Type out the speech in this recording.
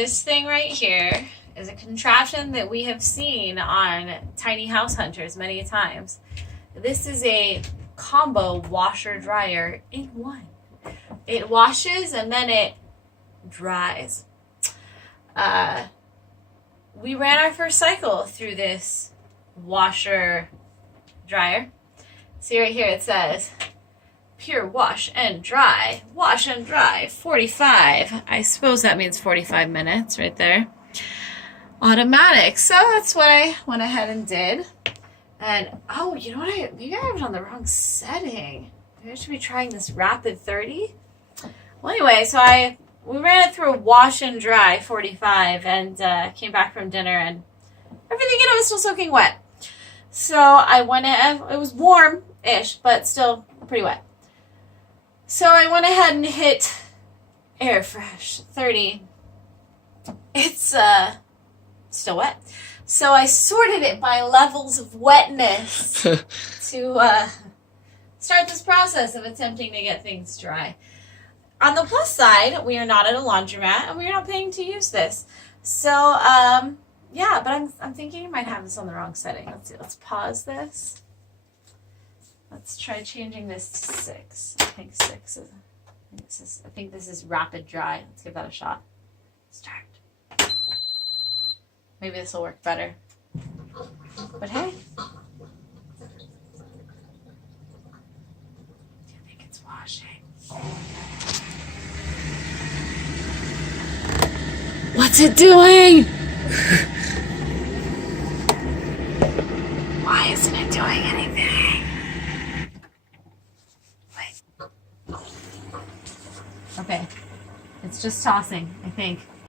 this thing right here is a contraption that we have seen on Tiny House Hunters many times. This is a combo washer dryer in one. It washes and then it dries. We ran our first cycle through this washer dryer. See right here it says pure wash and dry, 45. I suppose that means 45 minutes right there. Automatic. So that's what I went ahead and did. And oh, you know what? Maybe I have it on the wrong setting. Maybe I should be trying this rapid 30. Well, anyway, so we ran it through a wash and dry 45 and came back from dinner and everything in it was still soaking wet. So I went in, it was warm-ish, but still pretty wet. So I went ahead and hit Air Fresh 30. It's still wet. So I sorted it by levels of wetness to start this process of attempting to get things dry. On the plus side, we are not at a laundromat and we are not paying to use this. So, yeah, but I'm thinking I might have this on the wrong setting. Let's see. Let's pause this. Let's try changing this to 6. I think 6 is. I think this is rapid dry. Let's give that a shot. Start. Maybe this will work better. But hey. Do you think it's washing? What's it doing? Why isn't it doing anything? Wait. Okay. It's just tossing, I think.